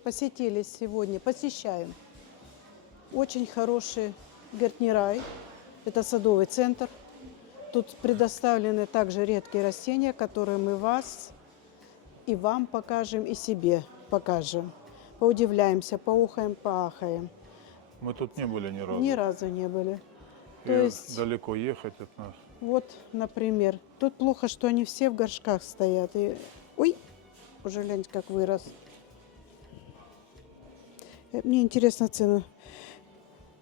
посетили сегодня, посещаем очень хороший Гертнирай. Это садовый центр. Тут предоставлены также редкие растения, которые мы вас и вам покажем, и себе покажем. Поудивляемся, поухаем, поахаем. Мы тут не были ни разу. Ни разу не были. И То есть, далеко ехать от нас. вот, например, тут плохо, что они все в горшках стоят. И... Ой, уже гляньте, как вырос. Мне интересна цена.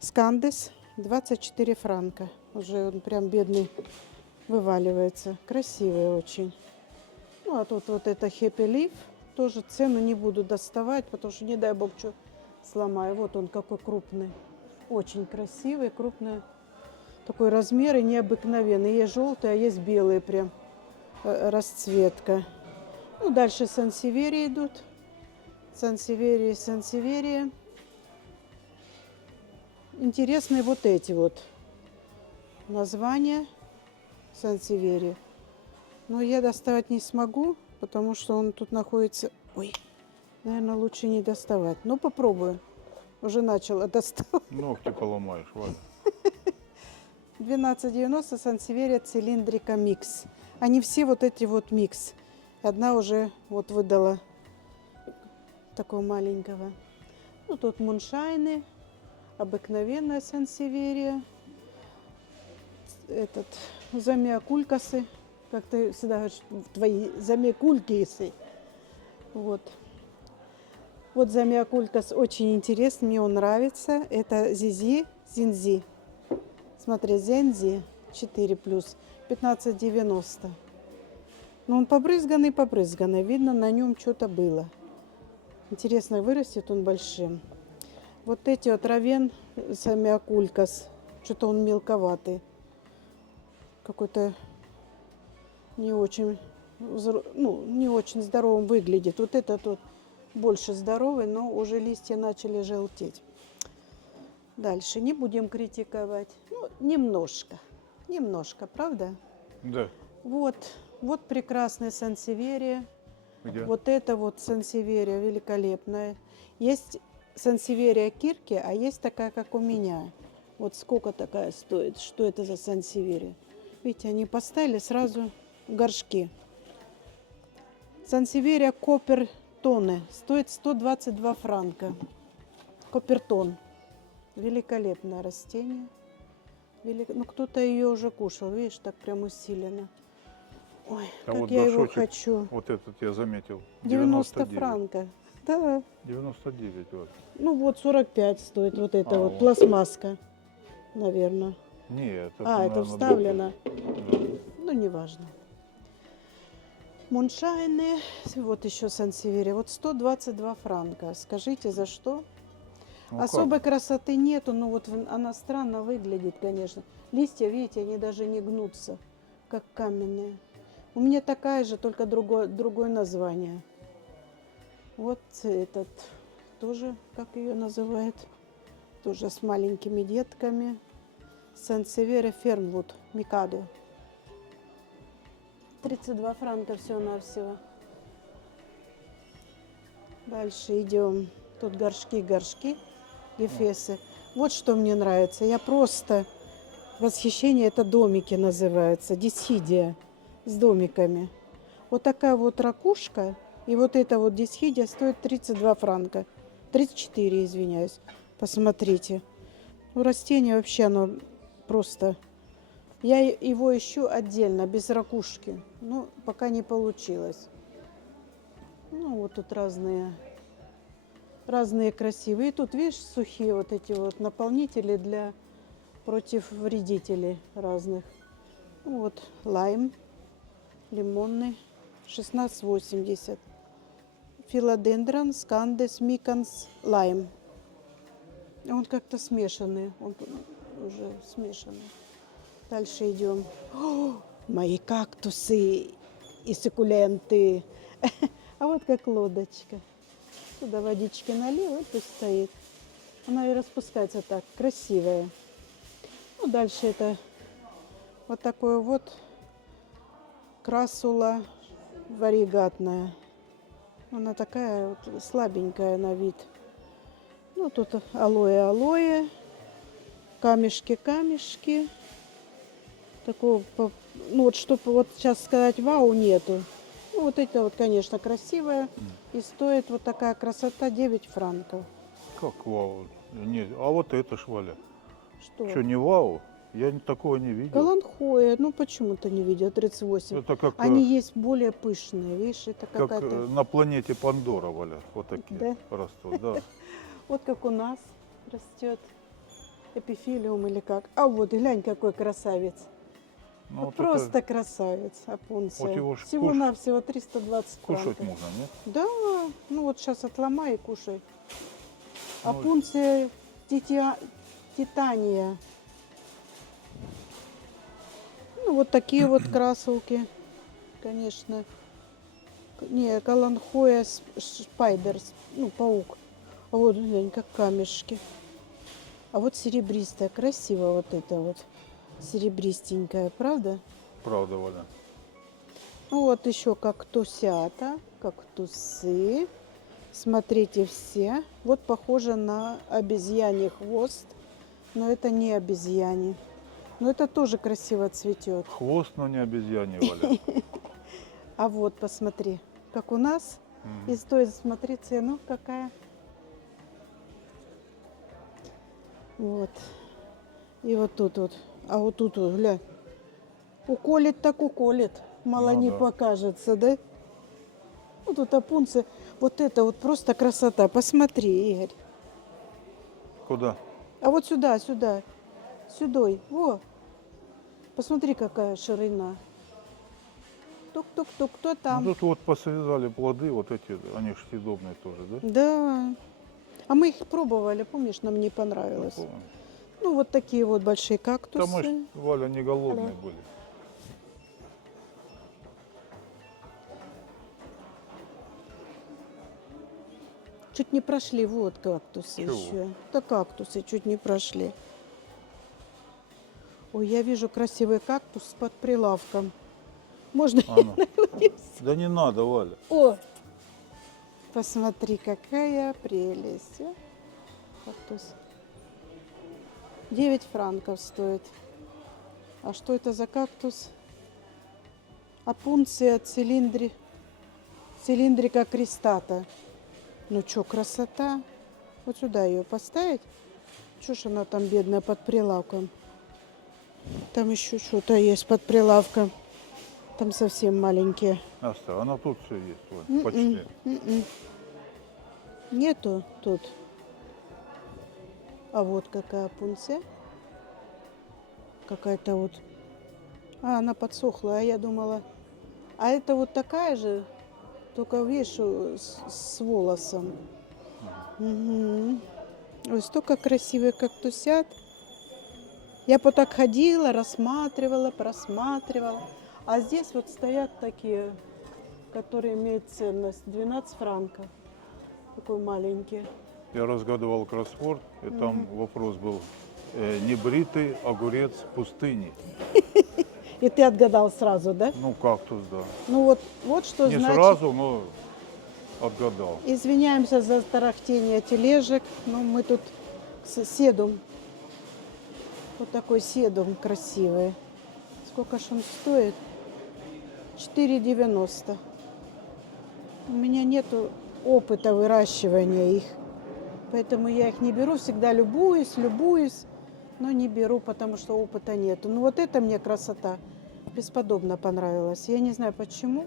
Скандес 24 франка. Уже он прям бедный вываливается. Красивый очень. Ну, а тут вот это Happy Leaf. Тоже цену не буду доставать, потому что, не дай бог, что сломаю. Вот он какой крупный. Очень красивый, крупный. Такой размер и необыкновенный. Есть желтый, а есть белый прям расцветка. Ну, дальше сансеверии идут. Сансеверии, сансеверии. Интересные вот эти вот названия сансеверии. Но я доставать не смогу, потому что он тут находится... Ой, наверное, лучше не доставать. Но попробую. Уже начала доставать. Ногти поломаешь, Валя. 12,90 сансеверия цилиндрика микс. Они все вот эти вот микс. Одна уже вот выдала такого маленького. Ну, тут муншайны. Обыкновенная сансеверия. Этот, замиокулькасы. Как ты всегда говоришь, твои замиокулькисы. Вот. Вот замиокулькас очень интересный, мне он нравится. Это Зизи, Зинзи. Смотри, Зензи 4 плюс, 15,90. Но он побрызганный. Видно, на нем что-то было. Интересно, вырастет он большим. Вот эти вот Равен Самиокулькас. Что-то он мелковатый. Какой-то не очень, не очень здоровым выглядит. Вот этот вот больше здоровый, но уже листья начали желтеть. Дальше не будем критиковать. Ну, немножко, правда? Да. Вот прекрасная сансеверия. Где? Вот это вот сансеверия великолепная. Есть сансеверия Кирки, а есть такая, как у меня. Вот сколько такая стоит? Что это за сансеверия? Видите, они поставили сразу в горшки. Сансеверия Копертоне стоит 122 франка. Копертон. Великолепное растение. Ну, кто-то ее уже кушал, видишь, так прям усиленно. Ой, А как вот я его горшочек, хочу. вот этот я заметил. 90 99. франка. Да. 99, вот. Ну вот 45 стоит вот эта вот вот. пластмасска, наверное. Нет, это, Это наверное, вставлено. Да. Ну, неважно. Муншайны. Вот еще сансеверия. Вот 122 франка. Скажите, за что? Ну, Особой красоты нету, но вот она странно выглядит, конечно. Листья, видите, они даже не гнутся, как каменные. У меня такая же, только другое название. Вот этот тоже, как ее называют, тоже с маленькими детками. Сансеверия Фермвуд, Микадо. 32 франка всего-навсего. Дальше идем. Тут горшки, ефесы. Вот что мне нравится. Я просто восхищение, это домики называются. Дисхидия с домиками. Вот такая вот ракушка. И вот эта вот дисхидия стоит 32 франка. 34, извиняюсь. Посмотрите. Ну, растение вообще, оно просто... Я его ищу отдельно, без ракушки. Ну, пока не получилось. Ну, вот тут разные красивые. И тут, видишь, сухие вот эти вот наполнители против вредителей разных. Ну, вот лайм, лимонный, 16,80. Филодендрон, скандес, миканс, лайм. Он как-то смешанный, он уже смешанный. Дальше идем. О, мои кактусы и суккуленты. А вот как лодочка. Туда водички налил, и пусть стоит. Она и распускается так, красивая. Ну, дальше это вот такое вот красула варигатная. Она такая вот слабенькая на вид. Ну, тут алоэ, камешки. Такого, ну вот, чтобы вот сейчас сказать вау, нету. Ну, вот это вот, конечно, красивая. И стоит вот такая красота 9 франков. Как вау? Нет, а вот это ж, Валя. Что? Что, не вау? Я такого не видел. Каланхоя, ну почему ты не видел, 38. Это как, Они есть более пышные, видишь, это как какая-то... на планете Пандора, Валя. Вот такие Да? растут, да. Вот как у нас растет эпифилиум или как. А вот, глянь, какой красавец. Ну, Вот вот просто это красавец, опунция. Вот его ж Всего-навсего 320 кушать франков. можно, нет? Да, ну вот сейчас отломай и кушай. Ну, Опунция титания. Ну, вот такие вот красулки, конечно. Не, каланхоя спайдерс, ну, паук. А вот, глянь, как камешки. А вот серебристая, красиво вот это вот. Серебристенькая, правда? правда, Валя. Ну, вот еще кактусята, кактусы. Смотрите все. Вот похоже на обезьяний хвост, но это не обезьяний. Но это тоже красиво цветет. Хвост, но не обезьяний, Валя. А вот посмотри, как у нас. Мгм. И стоит, смотри, цену какая. Вот. И вот тут вот. А вот тут вот, глянь. Уколет так уколет. Мало Ну не да. покажется, да? Вот тут опунция. Вот это вот просто красота. Посмотри, Игорь. Куда? А вот сюда, сюда. Сюдой. Во. Посмотри, какая ширина. Тук-тук-тук. Кто Ну, там? тут вот посрезали плоды, вот эти, они ж съедобные тоже, да? Да. А мы их пробовали, помнишь, нам не понравилось. Помню. Ну, вот такие вот большие Да кактусы. мы ж, Валя, не голодные Алло. были. Чуть не прошли, вот кактусы Чего? еще. Да кактусы чуть не прошли. Ой, я вижу красивый кактус под прилавком. Можно? А ну. Да не надо, Валя. О! Посмотри, какая прелесть. А? Кактус. 9 франков стоит. А что это за кактус? Опунция цилиндрика крестата. Ну что, красота. Вот сюда ее поставить. Что ж она там бедная под прилавком? Там еще что-то есть под прилавком. Там совсем маленькие. Оставь, она тут все есть, Валя, М-м, почти. м-м. Нету тут. А вот какая пунция. Какая-то вот. А, она подсохла, а я думала. А это вот такая же, только видишь, с волосом. Мгм. Ой, столько красивых кактусят. Я вот так ходила, рассматривала, просматривала. А здесь вот стоят такие, которые имеют ценность. 12 франков. Такой маленький. Я разгадывал кроссворд, и там вопрос был небритый огурец пустыни. И ты отгадал сразу, да? Ну, кактус, да. Ну вот что Не значит. сразу, но отгадал. Извиняемся за тарахтение тележек, но мы тут с седум. Вот такой седум красивый. Сколько ж он стоит? 4,90. У меня нету опыта выращивания их, поэтому я их не беру. Всегда любуюсь, но не беру, потому что опыта нету. Ну вот это мне красота бесподобно понравилась. Я не знаю почему,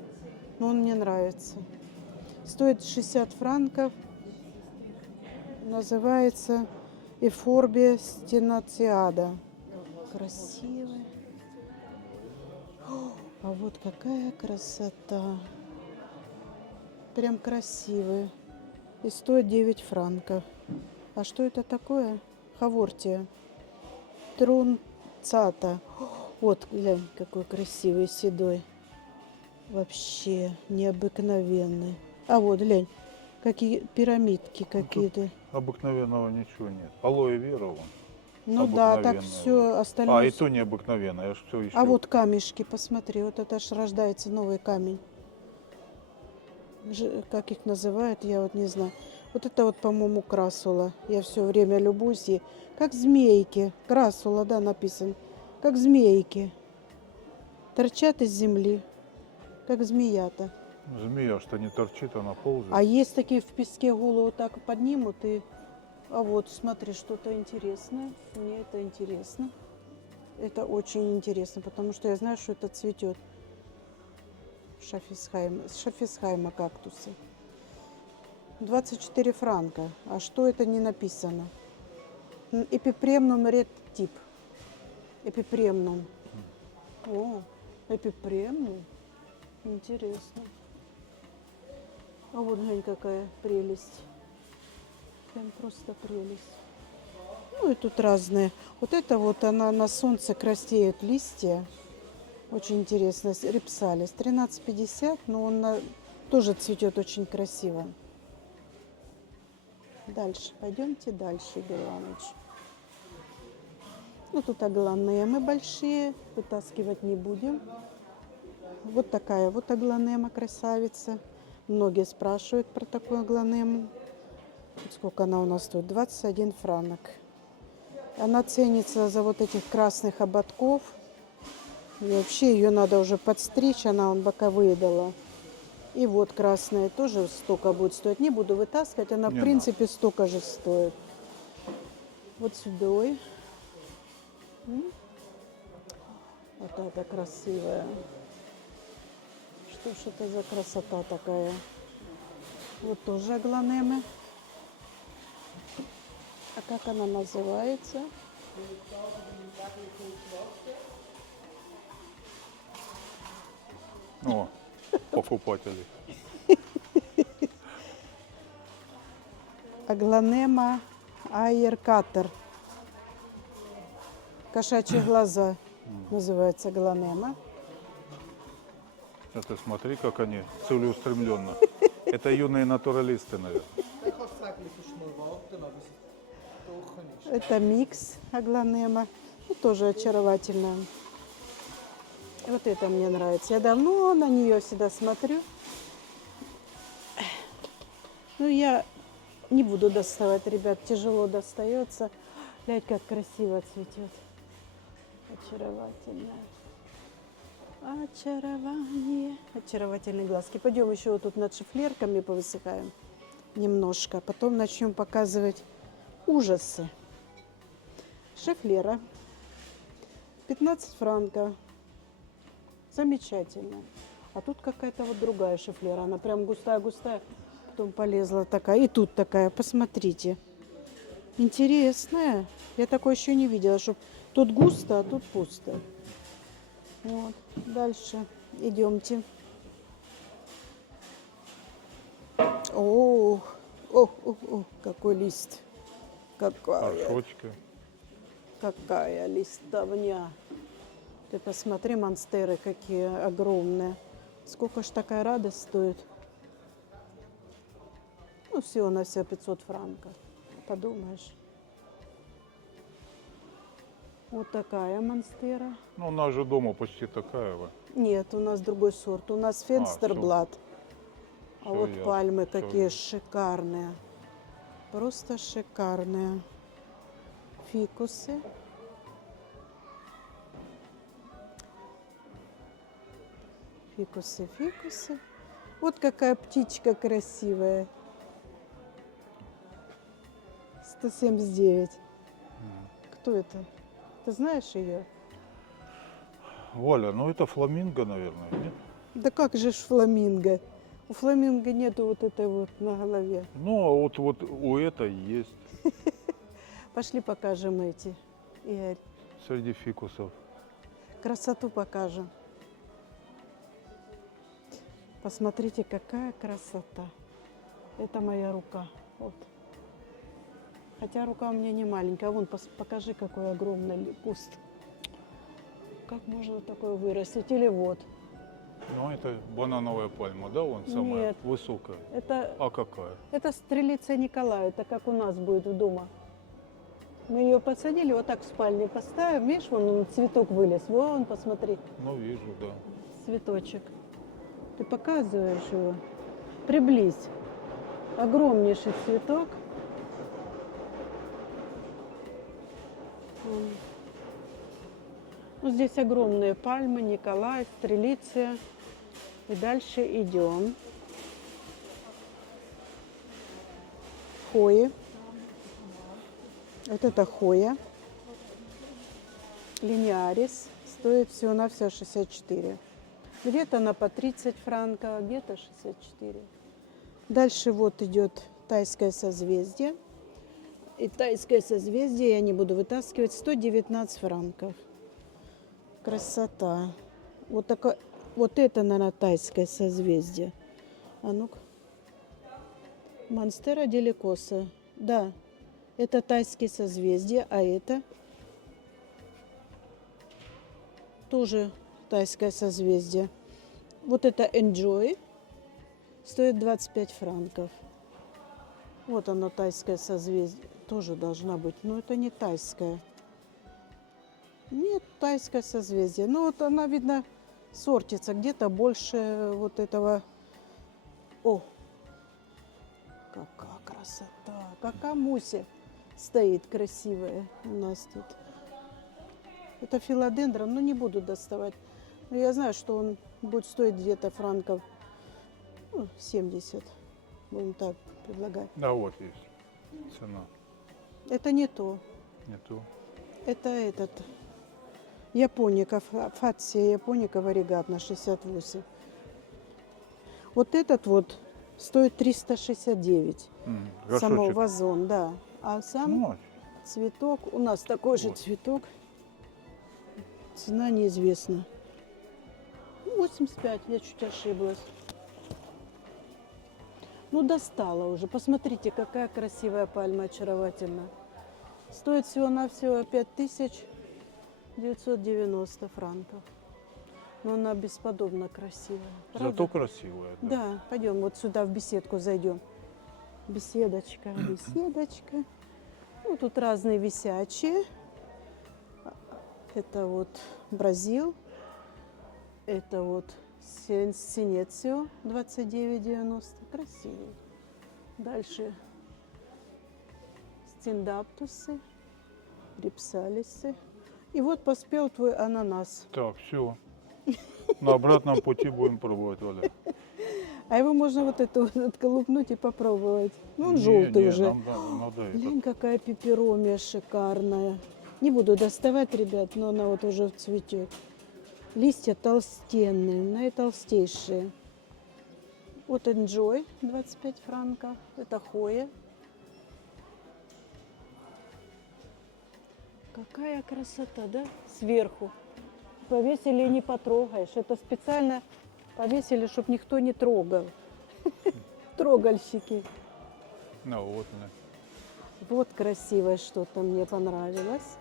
но он мне нравится. Стоит 60 франков. Называется Эфорбия стенациада. Красивый. А вот какая красота. Прям красивый. И стоит 9 франков. А что это такое? Хавортия. Трунцата. Вот, глянь, какой красивый, седой. Вообще необыкновенный. А вот, глянь, какие пирамидки какие-то. Обыкновенного ничего нет. Алоэ вера вон. Ну да, так обыкновенная все вот. остальное. А, и то необыкновенное, я ж все еще. А вот камешки, посмотри, вот это ж рождается новый камень. как их называют, я вот не знаю. Вот это вот, по-моему, красула. Я все время любуюсь. Как змейки. Красула, да, написано. Как змейки. Торчат из земли. Как змеята. Змея что не торчит, она ползает. А есть такие в песке голову так поднимут и... А вот, смотри, что-то интересное. Мне это интересно. Это очень интересно, потому что я знаю, что это цветет. Шафисхайма кактусы. 24 франка. А что это не написано? Эпипремнум ред тип. Эпипремнум. О, эпипремнум. Интересно. А вот, глянь, какая прелесть. Прям просто прелесть. Ну и тут разные. Вот это вот она на солнце краснеют листья. Очень интересно. Рипсалис. 13,50, но он тоже цветет очень красиво. Дальше. Пойдемте дальше, Игорь Иванович. Ну тут аглонемы большие. Вытаскивать не будем. Вот такая вот аглонема красавица. Многие спрашивают про такую аглонему. Сколько она у нас стоит? 21 франок. Она ценится за вот этих красных ободков. И вообще ее надо уже подстричь, она боковые дала. И вот красная тоже столько будет стоить. Не буду вытаскивать, она в Не принципе столько же стоит. Вот сюда. Вот это красивая. Что ж это за красота такая? Вот тоже аглонемы. А как она называется? О, покупатели. Аглонема айеркатер. Кошачьи глаза называется аглонема. Это смотри, как они целеустремленно. Это юные натуралисты, наверное. Это микс аглонема. Ну, тоже очаровательная. И вот это мне нравится. Я давно на нее всегда смотрю. Ну, я не буду доставать, ребят. Тяжело достается. Глянь, как красиво цветет. Очаровательная. Очарование. Очаровательные глазки. Пойдем еще вот тут над шифлерками повысыхаем немножко. Потом начнем показывать ужасы. Шифлера. 15 франков. Замечательно. А тут какая-то вот другая шифлера. Она прям густая-густая. Потом полезла такая. И тут такая. Посмотрите. Интересная. Я такое еще не видела, чтобы тут густо, а тут пусто. Вот. Дальше идемте. Ох, какой лист. Горшочки. Какая листовня. Ты посмотри, монстеры какие огромные. Сколько ж такая радость стоит? Ну, всего на все 500 франков. Подумаешь. Вот такая монстера. Ну, у нас же дома почти такая. Нет, у нас другой сорт. У нас фенстерблат. А Всё вот ясно, пальмы всё какие ясно. шикарные. Просто шикарные. Фикусы. Фикусы, фикусы. Вот какая птичка красивая. 179. Кто это? Ты знаешь ее? Валя, ну это фламинго, наверное, нет? Да как же ж фламинго? У фламинго нету вот этой вот на голове. Ну, а вот у этой есть Пошли покажем эти. Игорь. среди фикусов. Красоту покажем. Посмотрите, какая красота. Это моя рука. Вот. Хотя рука у меня не маленькая. Вон, покажи, какой огромный куст. Как можно такое вырастить? Или вот. Ну, это банановая пальма, да, вон самая Нет. высокая. Это, А какая? это стрелица Николая. Это как у нас будет дома. Мы ее посадили, вот так в спальне поставим. Видишь, вон он, цветок вылез. Вон, посмотри, Ну, вижу, да. цветочек. Ты показываешь его. Приблизь. Огромнейший цветок. Ну, здесь огромные пальмы, Николай, Стрелиция. И дальше идем. Хои. Вот это хоя. Линиарис. Стоит всего-навсего 64. Где-то она по 30 франков, а где-то 64. Дальше вот идет тайское созвездие. И тайское созвездие я не буду вытаскивать. 119 франков. Красота. Вот такая. Вот это, наверное, тайское созвездие. А ну-ка. Монстера Деликоса. Да, это тайские созвездия, а это тоже тайское созвездие. Вот это Enjoy. Стоит 25 франков. Вот оно, тайское созвездие. Тоже должна быть. Но это не тайское. Нет, тайское созвездие. Ну вот она, видно, сортится. Где-то больше вот этого. О! Какая красота! Какая муся стоит красивая у нас тут. Это филодендрон, но не буду доставать. Но я знаю, что он будет стоить где-то франков 70. Будем так предлагать. Да, вот есть цена. Это не то. Не то. Это этот японика, фация японика варигат на 68. Вот этот вот стоит 369. Само Горшочек. вазон, да. А сам Ну, цветок, у нас такой же Вот. цветок. Цена неизвестна. 85, я чуть ошиблась. Ну, достала уже. Посмотрите, какая красивая пальма, очаровательная. Стоит всего-навсего 5990 франков. Но она бесподобно красивая. зато Правда? красивая. Да. Да, пойдем вот сюда в беседку зайдем. Беседочка, беседочка. Ну, тут разные висячие. Это вот Бразил. Это вот Синецио 29,90. Красивый. Дальше стендаптусы, рипсалисы. И вот поспел твой ананас. Так, все. На обратном пути будем пробовать, Валя. А его можно вот это вот отколупнуть и попробовать. Ну, он Не, желтый не, уже. нам надо этот. Глянь, какая пеперомия шикарная. Не буду доставать, ребят, но она вот уже цветет. Листья толстенные, наитолстейшие. Вот Enjoy 25 франков. Это хоя. Какая красота, да? Сверху. Повесили и не потрогаешь. Это специально повесили, чтобы никто не трогал. Трогальщики. Ну, вот, да. Вот красивое что-то мне понравилось.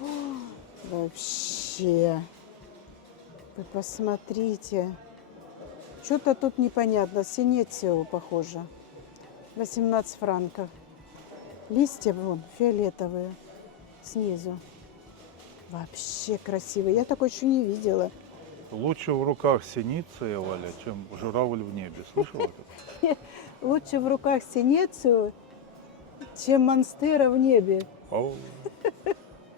О, вообще. Вы посмотрите. Что-то тут непонятно. Синецио похоже. 18 франков. Листья вон фиолетовые снизу. Вообще красивые. Я такой еще не видела. Лучше в руках синица, Валя, чем журавль в небе. Слышала это? Лучше в руках синецию, чем монстера в небе. Ау.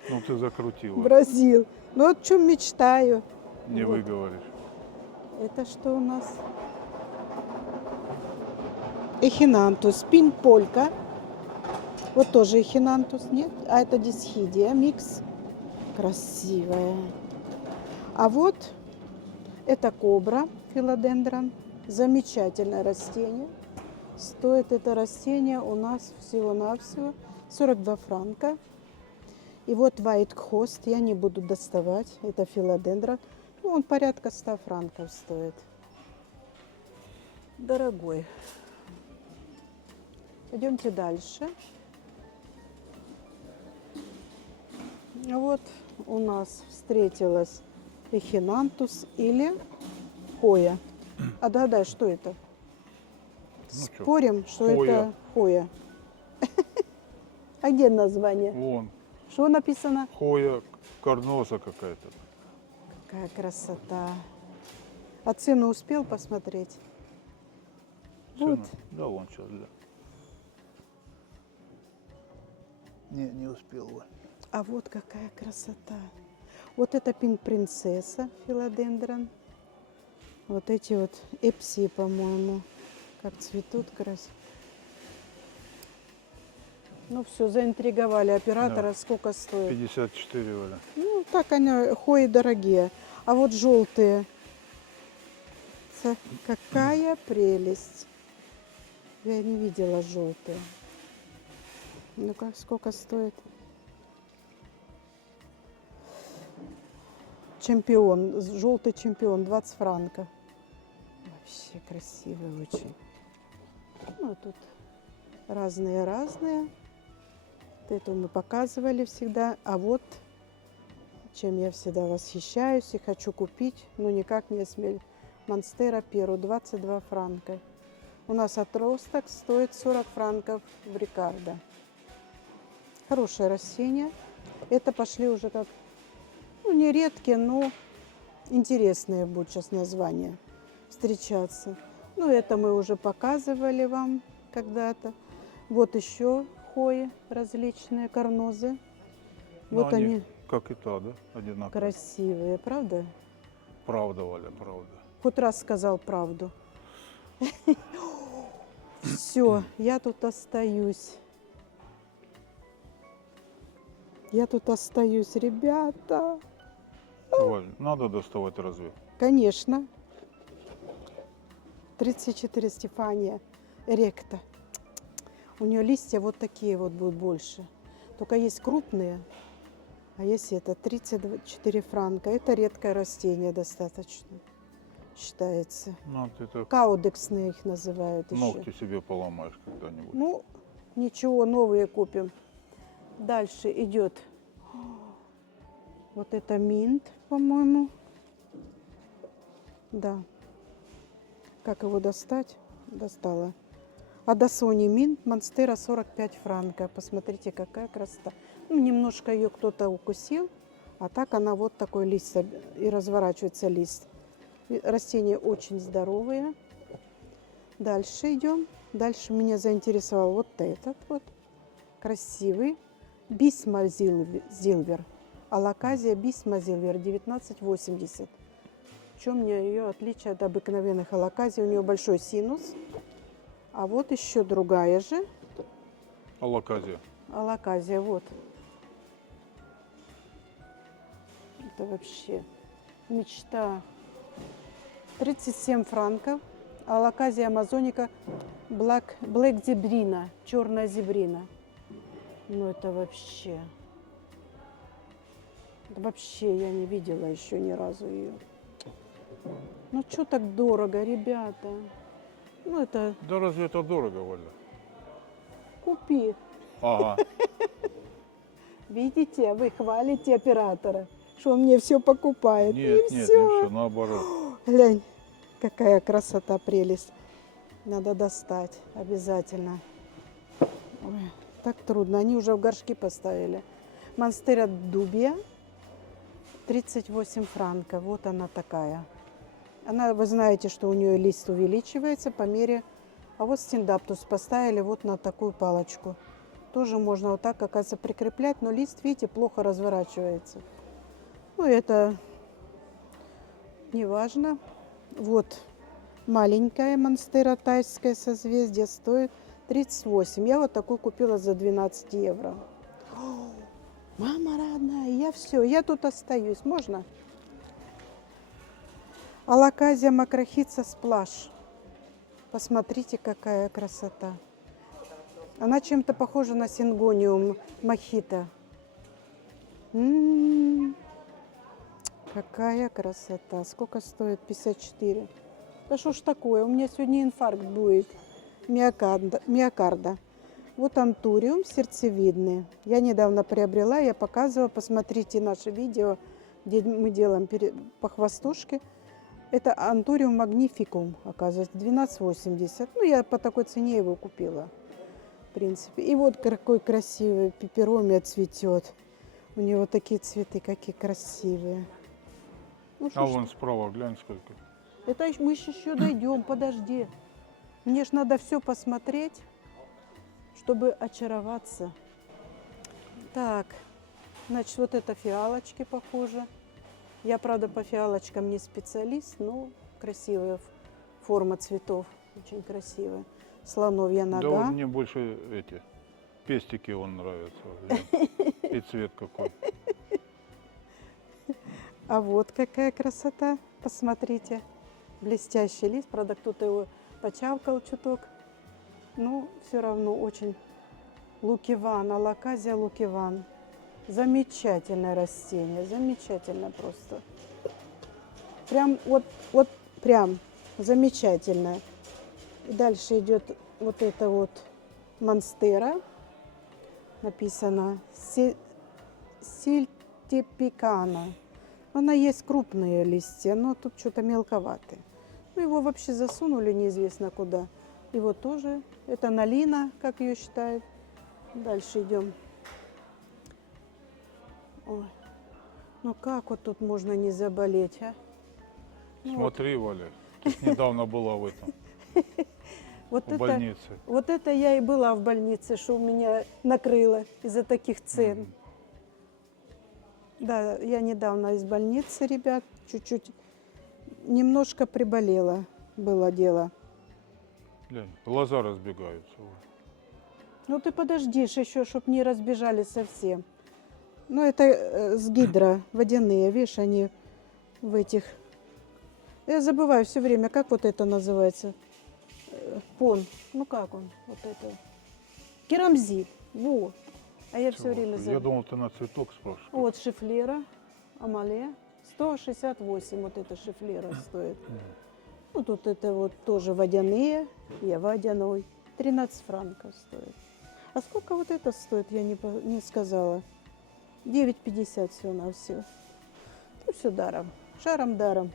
Ну ты закрутила. Бразил. Ну, о чем мечтаю. Не Вот. выговоришь. Это что у нас? Эхинантус, пинь-полька. Вот тоже эхинантус, нет? А это дисхидия, микс. Красивая. А вот это кобра, филодендрон. Замечательное растение. Стоит это растение у нас всего-навсего 42 франка. И вот white host, я не буду доставать, это филодендрон. Ну, он порядка 100 франков стоит. Дорогой. Пойдемте дальше. Вот у нас встретилась эхинантус или хоя. А да, что это? Ну чё, Спорим, что хоя. это хоя. А где название? Вон, Что написано? хоя карноса какая-то. Какая красота. А цену успел посмотреть? Вот. Цену? Да, вон сейчас, да. Не успел. Вань. А вот какая красота. Вот это принцесса филодендрон. Вот эти вот эпси, по-моему, как цветут красиво. Ну все, заинтриговали оператора, Да. сколько стоит. 54, Валя. Ну, так они, хои дорогие. А вот желтые. Какая прелесть. Я не видела желтые. Ну-ка, сколько стоит? Чемпион, желтый чемпион, 20 франков. Вообще красивый очень. Ну, тут разные-разные. Вот эту мы показывали всегда. А вот чем я всегда восхищаюсь и хочу купить, но никак не осмелюсь. Монстера Перу, 22 франка. У нас отросток стоит 40 франков в Рикардо. Хорошее растение. Это пошли уже как, ну, не редкие, но интересные будут сейчас названия встречаться. Ну, это мы уже показывали вам когда-то. Вот еще хои различные, карнозы. Ну, Вот они как и та, да? Одинаковые. красивые, правда? Правда, Валя, правда. Хоть раз сказал правду. Все, я тут остаюсь. Я тут остаюсь, ребята. Валь, надо доставать разве? Конечно. 34 Стефания ректа. У нее листья вот такие вот будут больше. Только есть крупные, а есть это 34 франка. Это редкое растение достаточно, считается. Ну, ты так Каудексные их называют еще. ногти себе поломаешь когда-нибудь. Ну, ничего, новые купим. Дальше идет вот это минт, по-моему. Да. Как его достать? Достала. А до Сони минт, Монстера 45 франка. Посмотрите, какая красота. Ну, немножко ее кто-то укусил, а так она вот такой лист, и разворачивается лист. И растения очень здоровые. Дальше идем. Дальше меня заинтересовал вот этот вот красивый Бисма Зилвер. Алаказия Бисма Зилвер 1980. В чем мне ее отличие от обыкновенных алаказий? У нее большой синус. А вот еще другая же Алаказия. алаказия. Вот. Это вообще мечта. 37 франков. Алаказия амазоника Black зебрина. Черная зебрина. Ну это вообще. Вообще я не видела еще ни разу ее. Ну что так дорого, ребята? Ну это Да разве это дорого, Валя? купи. Ага. Видите, вы хвалите оператора, что он мне все покупает. Нет, И нет, все. не все, наоборот. Глянь, какая красота, прелесть. Надо достать обязательно. Ой, так трудно. Они уже в горшки поставили. Монстера Дубия 38 франков. Вот она такая. Она, вы знаете, что у нее лист увеличивается по мере... А вот стендаптус поставили вот на такую палочку. Тоже можно вот так, оказывается, прикреплять, но лист, видите, плохо разворачивается. Ну, это не важно. Вот маленькая монстера тайское созвездие стоит 38. Я вот такую купила за 12 евро. О, мама родная, я все, я тут остаюсь. Можно? Алаказия макрохица сплаш. Посмотрите, какая красота. Она чем-то похожа на сингониум мохито. Какая красота. Сколько стоит? 54. Да что ж такое? У меня сегодня инфаркт будет миокарда. Вот антуриум сердцевидный. Я недавно приобрела, я показывала. Посмотрите наше видео, где мы делаем по хвостушке. Это антуриум магнификум, оказывается, 12,80. Ну, я по такой цене его купила, в принципе. И вот какой красивый пеперомия цветет. У него такие цветы, какие красивые. Ну, А вон справа, глянь сколько. это мы еще дойдем, подожди. Мне ж надо все посмотреть, чтобы очароваться. Так, значит, вот это фиалочки похоже. Я, правда, по фиалочкам не специалист, но красивая форма цветов, очень красивая. Слоновья Да нога. вот мне больше эти пестики он нравится. Глянь. И цвет какой. А вот какая красота, посмотрите. Блестящий лист, правда, кто-то его почавкал чуток. Ну, все равно очень. Лукиван, алаказия лукиван. Замечательное растение, замечательное просто. Прям вот прям замечательное. И дальше идет вот это вот монстера. Написано сильтепикана. Она есть крупные листья, но тут что-то мелковатые. Ну, его вообще засунули неизвестно куда. Его тоже, это налина, как ее считают. Дальше идем. Ой. Ну как вот тут можно не заболеть, а? Ну, Смотри, Валя, ты ж недавно была в этом, вот в это, больнице. вот это я и была в больнице, что меня накрыло из-за таких цен. Мгм. Да, я недавно из больницы, ребят, чуть-чуть, немножко приболела, было дело. Глянь, глаза разбегаются. Ну ты подождишь еще, чтоб не разбежали совсем. Ну это с гидро, водяные, видишь, они в этих... Я забываю все время, как вот это называется. Пон, ну как он, вот это. Керамзит, во. А я все время Я забываю. думал, ты на цветок спрашиваешь. Вот шифлера, амале, 168 вот эта шифлера стоит. Ну тут это вот тоже водяные, я водяной, 13 франков стоит. А сколько вот это стоит, я не сказала. 9,50 все на все. Ну все даром, шаром даром.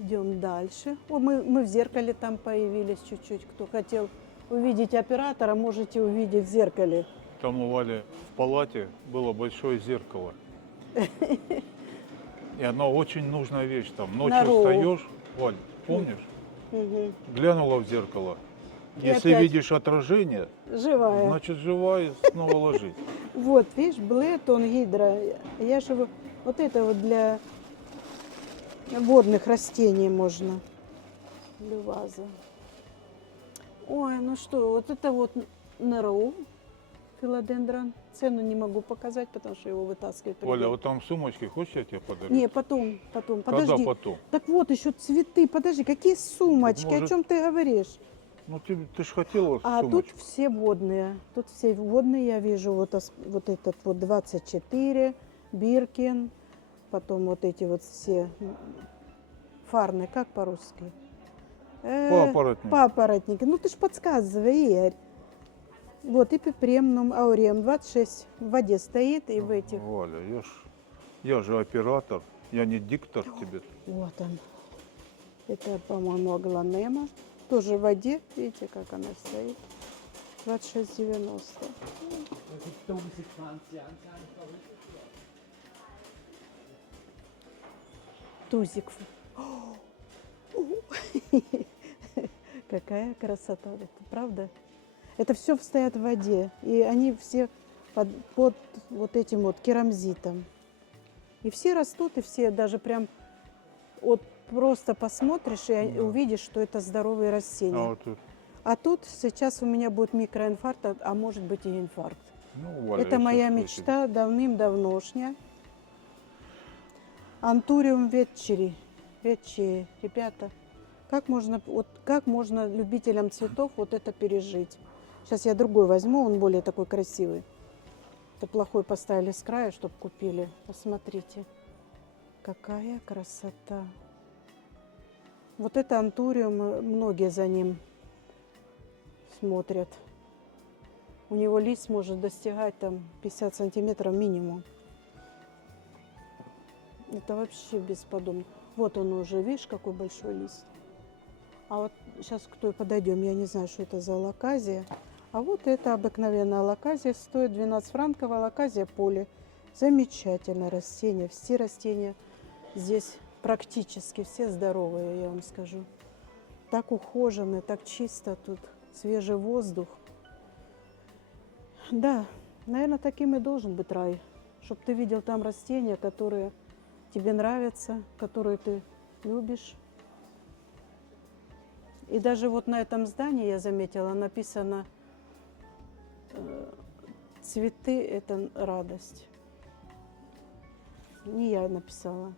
Идем дальше. О, мы в зеркале там появились чуть-чуть. Кто хотел увидеть оператора, можете увидеть в зеркале. Там у Вали в палате было большое зеркало. И оно очень нужная вещь. Там ночью Здорово. встаешь, Валь, помнишь? Угу. Глянула в зеркало. И Если опять видишь отражение, живая. значит живая, снова ложись. Вот, видишь, блэд, он гидро. Я же вот это вот для водных растений можно. Для вазы. Ой, ну что, вот это вот нероу, филодендрон. Цену не могу показать, потому что его вытаскивать Валя, придёт. вот там сумочки, хочешь я тебе подарю? Не, потом, Когда подожди. потом? Так вот, еще цветы, подожди, какие сумочки, может, о чем ты говоришь? Ну ты ж хотела А сумочку. тут все водные. Тут все водные я вижу. Вот, вот этот вот 24, Биркин. Потом вот эти вот все фарны, как по-русски? Папоротник. Папоротники. Ну ты ж подсказывай, Игорь. Вот и пипремнум ауреум 26 в воде стоит и в этих. Валя, я же оператор, я не диктор тебе. Вот он. Это, по-моему, аглонема. Тоже в воде. Видите, как она стоит. 26,90. Тузик. Какая красота, это правда? Это все стоят в воде, и они все под вот этим вот керамзитом. И все растут, и все даже прям вот просто посмотришь и Да. увидишь, что это здоровые растения. А вот тут, А тут сейчас у меня будет микроинфаркт, а может быть и инфаркт. ну, Валя, Это я моя чувствую мечта давным-давношняя. Антуриум ветчери. Ветчери, ребята. Как можно любителям цветов вот это пережить? Сейчас я другой возьму, он более такой красивый. Это плохой поставили с края, чтобы купили. Посмотрите, какая красота. Вот это антуриум, многие за ним смотрят. У него лист может достигать там 50 сантиметров минимум. Это вообще бесподобно. Вот он уже, видишь, какой большой лист. А вот сейчас к той подойдем, я не знаю, что это за алаказия. А вот это обыкновенная алаказия, стоит 12 франков, алаказия поле. Замечательное растение. Все растения здесь практически все здоровые, я вам скажу. Так ухоженно, так чисто тут, свежий воздух. Да, наверное, таким и должен быть рай, чтобы ты видел там растения, которые тебе нравятся, которые ты любишь. И даже вот на этом здании я заметила, написано «Цветы – это радость». Не я написала.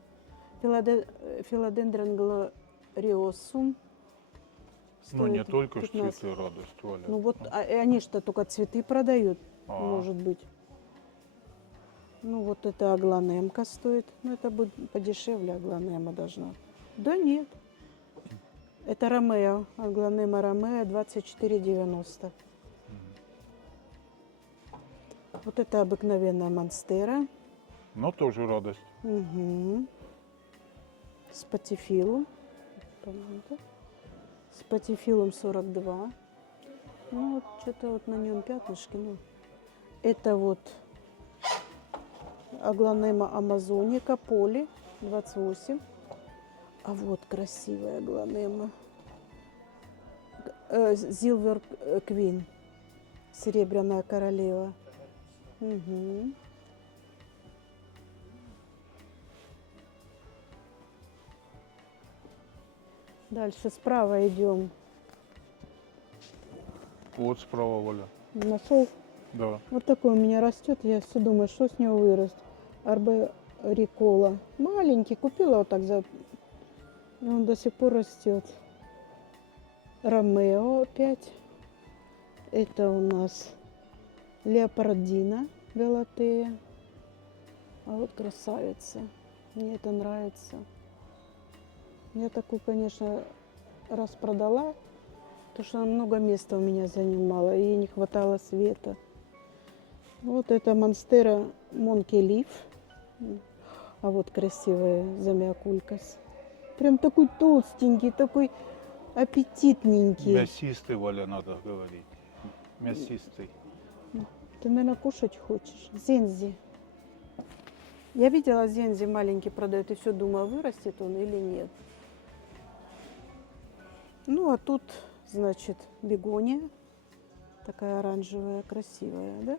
Филодендрон глориосум. Ну, не стоит только ж 15. цветы радость, Валя. Ну вот, и они что, только цветы продают, А. может быть. Ну вот это аглонемка стоит. Ну это будет подешевле аглонема должна. Да нет. Это Ромео. Аглонема Ромео 24,90. Вот это обыкновенная монстера. Но тоже радость. Угу. Спатифилум. Спатифилум 42. Ну вот что-то вот на нем пятнышки. Ну. Это вот аглонема амазоника поли 28. А вот красивая аглонема. Зилвер Квин. Серебряная королева. Угу. Дальше справа идем. Вот справа, Валя. Нашел. Да. Вот такой у меня растет. Я все думаю, что с него вырастет. Арборикола. Маленький. Купила вот так за... И он до сих пор растет. Ромео опять. Это у нас Леопардина Галатея. А вот красавица. Мне это нравится. Я такую, конечно, раз продала, потому что она много места у меня занимала, и ей не хватало света. Вот это монстера Монки Лиф. А вот красивая замиокулькас. Прям такой толстенький, такой аппетитненький. Мясистый, Валя, надо говорить. Мясистый. Ты, наверное, кушать хочешь. Зензи. Я видела, зензи маленький продают, и все думала, вырастет он или нет. Ну, а тут, значит, бегония. Такая оранжевая, красивая, да?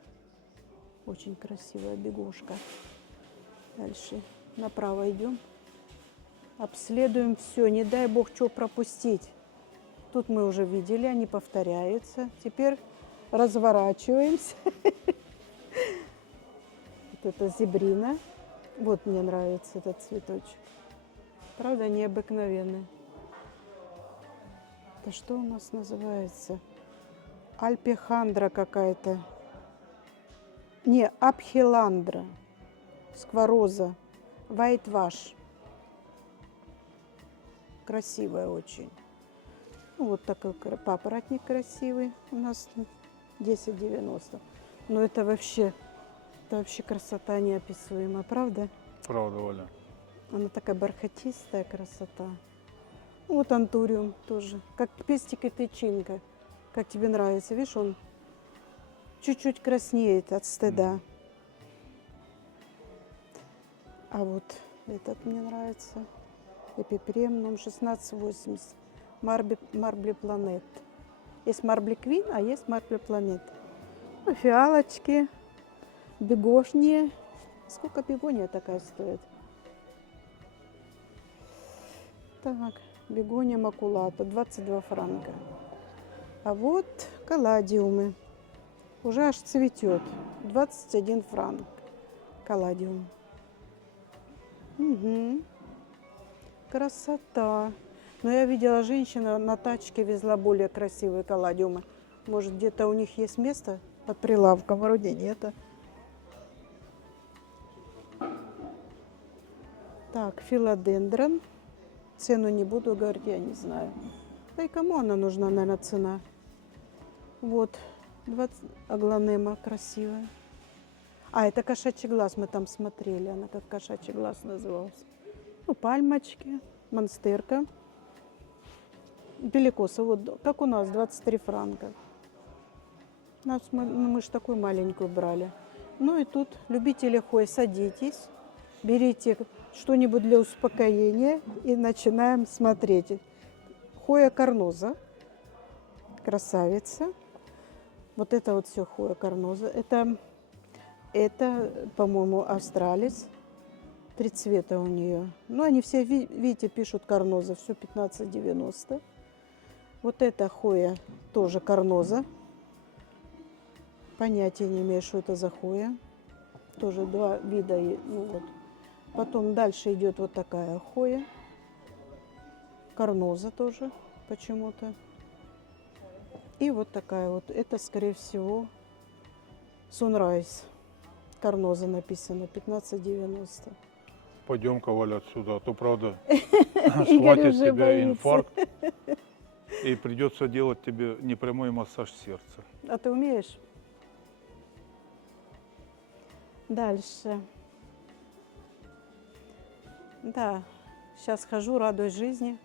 Очень красивая бегушка. Дальше направо идем. Обследуем все. Не дай бог, что пропустить. Тут мы уже видели, они повторяются. Теперь разворачиваемся. Вот это зебрина. Вот мне нравится этот цветочек. Правда, необыкновенный. Это что у нас называется? Альпихандра какая-то. Не, апхиландра. Сквороза. Вайтваш. Красивая очень. Ну, вот такой папоротник красивый. У нас 10,90. Но это вообще красота неописуемая, правда? Правда, Валя. Она такая бархатистая красота. Вот антуриум тоже. Как пестик и тычинка. Как тебе нравится. Видишь, он чуть-чуть краснеет от стыда. А вот этот мне нравится. Эпипремнум 1680. Марбли Планет. Есть Марбли Квин, а есть Марбли Планет. Ну, фиалочки, бегошние. Сколько бегония такая стоит? Так, бегония макулата, 22 франка. А вот калладиумы. Уже аж цветет. 21 франк. Калладиум. Угу. Красота. Но я видела, женщина на тачке везла более красивые калладиумы. Может, где-то у них есть место под прилавком? Вроде нет. Так, филодендрон. Цену не буду говорить, я не знаю. Да и кому она нужна, наверное, цена? Вот, 20 аглонема красивая. А, это кошачий глаз, мы там смотрели. Она как кошачий глаз называлась. Ну, пальмочки, монстерка. Беликоса, вот как у нас, 23 франка. Мы же такую маленькую брали. Ну и тут, любители хой, садитесь, берите что-нибудь для успокоения и начинаем смотреть. Хоя карноза. Красавица. Вот это вот все хоя карноза. Это, по-моему, австралис. 3 цвета у нее. Ну, они все, видите, пишут карноза. Все 15,90. Вот это хоя тоже карноза. Понятия не имею, что это за хоя. Тоже 2 вида. Ну, вот. Потом дальше идет вот такая хоя. Карноза тоже почему-то. И вот такая вот. Это, скорее всего, Sunrise. Карноза написано. 15,90. Пойдем-ка, Валя, отсюда, а то, правда, Игорь схватит уже тебя боится. инфаркт, и придется делать тебе непрямой массаж сердца. А ты умеешь? Дальше. Да, сейчас хожу, радуюсь жизни.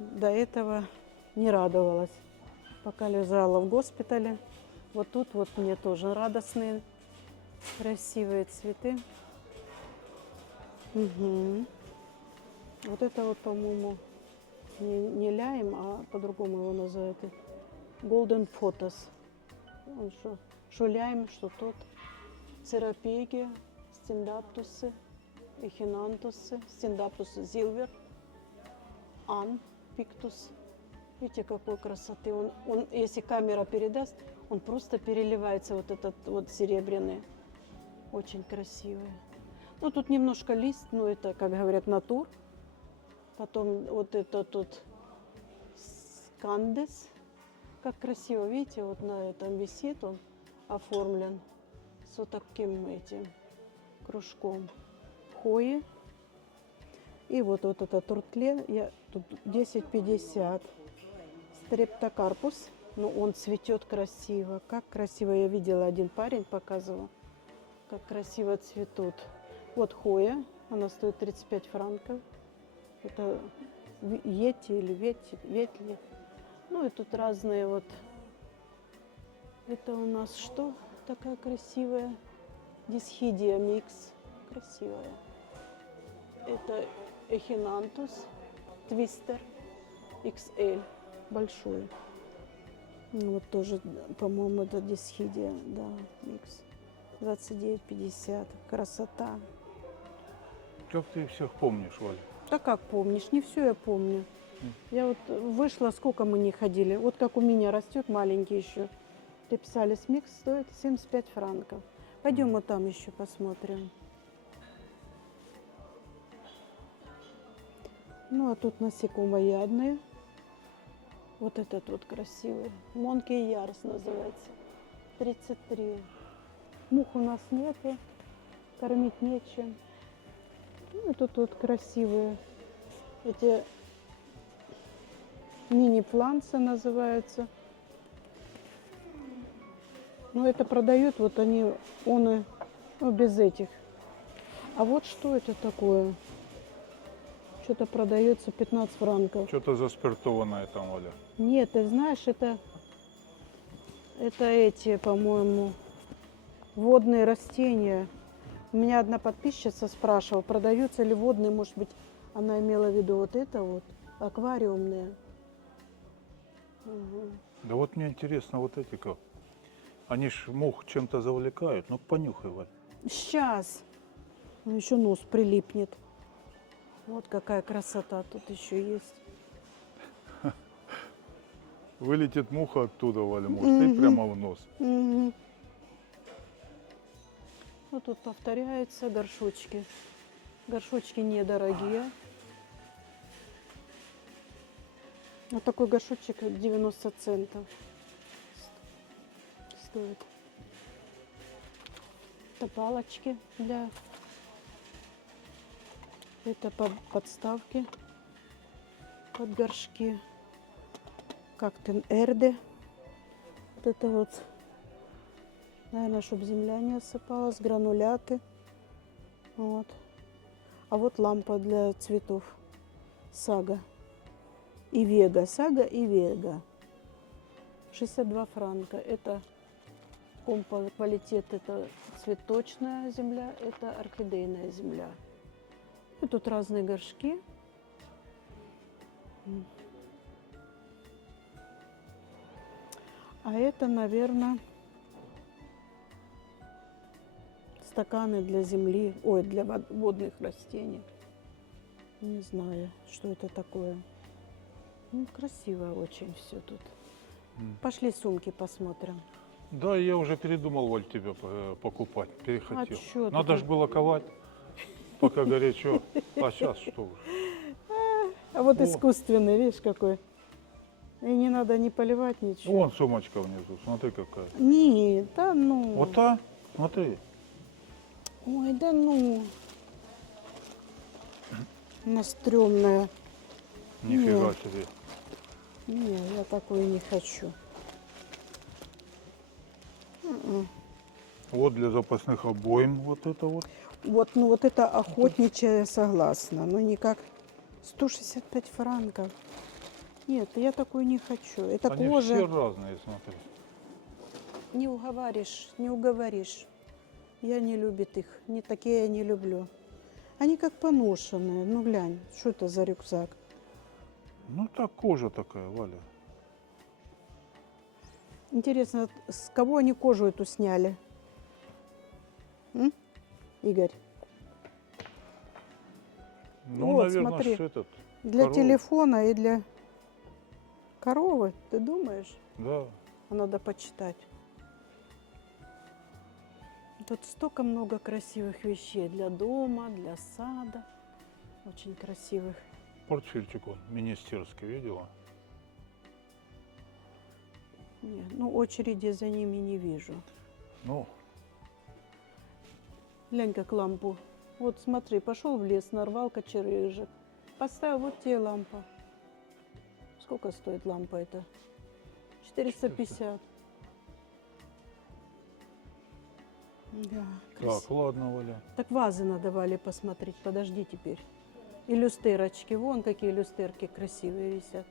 До этого не радовалась, пока лежала в госпитале. Вот тут вот мне тоже радостные, красивые цветы. Угу. Вот это вот, по-моему, не ляйм, а по-другому его называют. Golden Photos. Он что ляйм, что тот. Церапеги, стендаптусы, эхинантусы, стендаптусы зилвер, ан, пиктус. Видите, какой красоты. Он, если камера передаст, он просто переливается, вот этот вот серебряный. Очень красивый. Ну, тут немножко лист, но это, как говорят, натур. Потом вот это тут скандес. Как красиво, видите, вот на этом висит он, оформлен с вот таким этим кружком хои. И вот это туртлен, я тут 10,50. Стрептокарпус, ну он цветет красиво, как красиво. Я видела, один парень показывал, как красиво цветут. Вот хоя, она стоит 35 франков. Это йети или ветли. Ну и тут разные вот. Это у нас что? Такая красивая дисхидия микс. Красивая. Это эхинантус, твистер XL. Большой. Ну, вот тоже, по-моему, это дисхидия, да, микс. 29,50. Красота. Как ты всех помнишь, Валя? Да как помнишь, не все я помню. Я вот вышла, сколько мы не ходили. Вот как у меня растет маленький еще. Тепсалис микс стоит 75 франков. Пойдем вот там еще посмотрим. Ну, а тут насекомоядные. Вот этот вот красивый. Монки Ярс называется. 33. Мух у нас нету. Кормить нечем. Ну, и тут вот красивые. Эти мини-планцы называются. Ну, это продают, вот они, ну, без этих. А вот что это такое? Что-то продается 15 франков. Что-то заспиртованное там, Валя. Нет, ты знаешь, это эти, по-моему, водные растения. У меня одна подписчица спрашивала, продаются ли водные, может быть, она имела в виду вот это вот, аквариумные. Угу. Да вот мне интересно, вот эти как. Они ж мух чем-то завлекают. Ну, понюхай, Валь. Сейчас. Еще нос прилипнет. Вот какая красота тут еще есть. Вылетит муха оттуда, Валя, может, и прямо в нос. Угу. Ну, тут повторяются горшочки. Горшочки недорогие. Вот такой горшочек 90 центов стоит. Это палочки для... Это подставки под горшки. Кактен эрде. Вот это вот, наверное, чтобы земля не осыпалась, грануляты. Вот. А вот лампа для цветов. Сага. И Вега. Сага и Вега. 62 франка. Это квалитет, это цветочная земля, это орхидейная земля. И тут разные горшки. А это, наверное, стаканы для земли, ой, для водных растений. Не знаю, что это такое. Ну, красиво очень все тут. Пошли сумки посмотрим. Да, я уже передумал, Валь, тебя покупать. Перехотел. А чё ты Надо так? же было ковать, пока горячо. А сейчас что уж. А вот О. искусственный, видишь, какой. И не надо не поливать ничего. Вон сумочка внизу, смотри какая. Не, да ну. Вот та, смотри. Ой, да ну. Она стрёмная. Нифига Нет. себе. Не, я такой не хочу. М-м. Вот для запасных обоим вот это вот. Вот, ну вот это охотничья, я согласна. Но никак 165 франков. Нет, я такой не хочу. Это Они кожа. все разные, смотри. Не уговоришь, не уговоришь. Я не любит их. Не такие я не люблю. Они как поношенные. Ну глянь, что это за рюкзак? Ну так кожа такая, Валя. Интересно, с кого они кожу эту сняли? М? Игорь, Ну, Вот, наверное, смотри. ж этот. для коровы. телефона и для коровы, ты думаешь? Да. А надо почитать. Тут столько много красивых вещей для дома, для сада. Очень красивых. Портфельчик он министерский, видела? Нет, ну очереди за ними не вижу. Ну, Глянь, как лампу. Вот смотри, пошел в лес, нарвал кочерыжек. Поставил, вот тебе лампа. Сколько стоит лампа эта? 450. Да, красиво. так, ладно, Валя. Так вазы надо, Вале, посмотреть. Подожди теперь. И люстерочки. Вон какие люстерки красивые висят.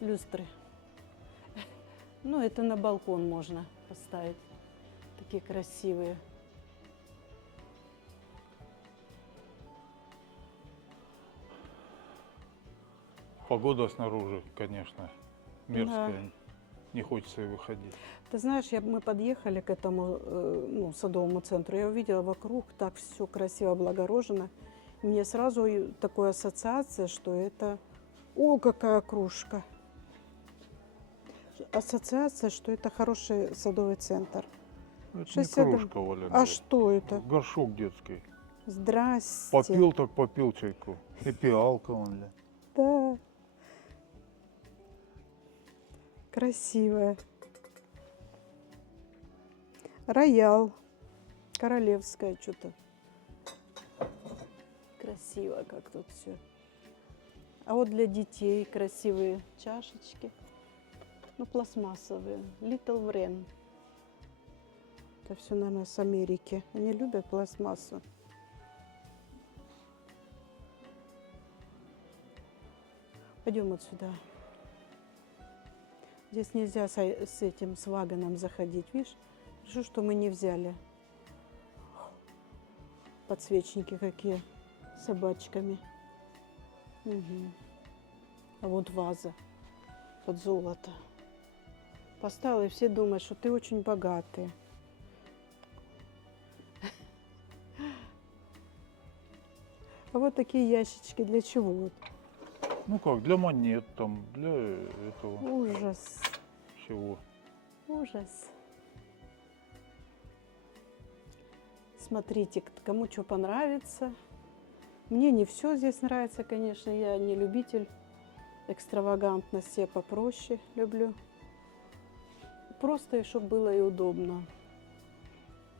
Люстры. Ну, это на балкон можно поставить. Такие красивые. Погода снаружи, конечно, мерзкая. Не хочется и выходить. Ты знаешь, мы подъехали к этому ну, садовому центру, я увидела вокруг так все красиво облагорожено. И мне сразу такая ассоциация, что это... О, какая кружка! Ассоциация, что это хороший садовый центр. Это 60. не кружка, Валя. А говорит. что это? Горшок детский. Здрасте. Попил так попил чайку. И пиалка он, ля. Да. Красивая. Роял. Королевская что-то. Красиво, как тут все. А вот для детей красивые чашечки. Ну, пластмассовые. Little Wren. Это все, наверное, с Америки. Они любят пластмассу. Пойдем вот сюда. Здесь нельзя с этим, с ваганом заходить. Видишь? Хорошо, что мы не взяли. Подсвечники какие. С собачками. Угу. А вот ваза под золото. Поставила, и все думают, что ты очень богатый. А вот такие ящички для чего? Ну как, для монет там, для этого Ужас. всего. Ужас. Смотрите, кому что понравится. Мне не все здесь нравится, конечно. Я не любитель экстравагантности, я попроще люблю. Просто, и чтобы было и удобно.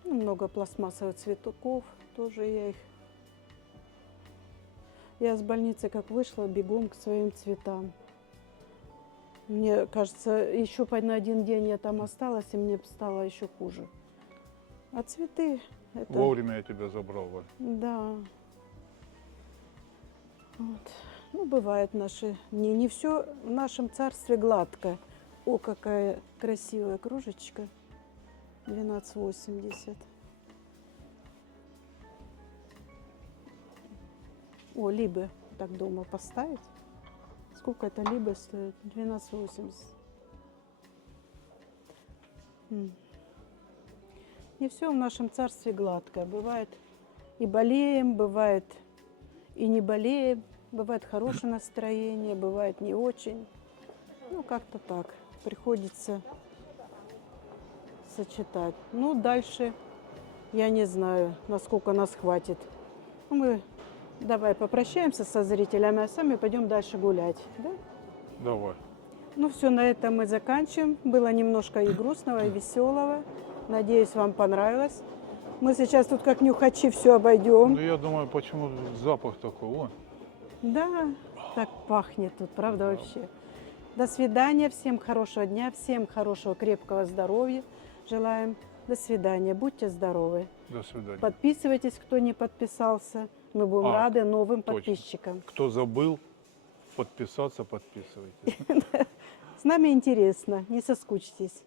Ну, много пластмассовых цветков, тоже я их... Я с больницы как вышла, бегом к своим цветам. Мне кажется, еще на один день я там осталась, и мне стало еще хуже. А цветы это... Вовремя я тебя забрал, Валь. Да. Вот. Ну, бывает наши дни. Не все в нашем царстве гладко. О, какая красивая кружечка. 12,80. О, либо так дома поставить. Сколько это либо стоит? 12,80. Не все в нашем царстве гладко. Бывает и болеем, бывает и не болеем. Бывает хорошее настроение, бывает не очень. Ну, как-то так. Приходится сочетать. Ну, дальше я не знаю, насколько нас хватит. Ну, мы давай попрощаемся со зрителями, а сами пойдем дальше гулять. Да? Давай. Ну все, на этом мы заканчиваем. Было немножко и грустного, и веселого. Надеюсь, вам понравилось. Мы сейчас тут как нюхачи все Ну, обойдем. я думаю, почему запах такой. О, Да, так пахнет тут, правда, вообще. До свидания, всем хорошего дня, всем хорошего крепкого здоровья. Желаем. До свидания, будьте здоровы. до свидания. Подписывайтесь, кто не подписался. Мы будем рады новым точно. подписчикам. Кто забыл подписаться, подписывайтесь. С нами интересно, не соскучьтесь.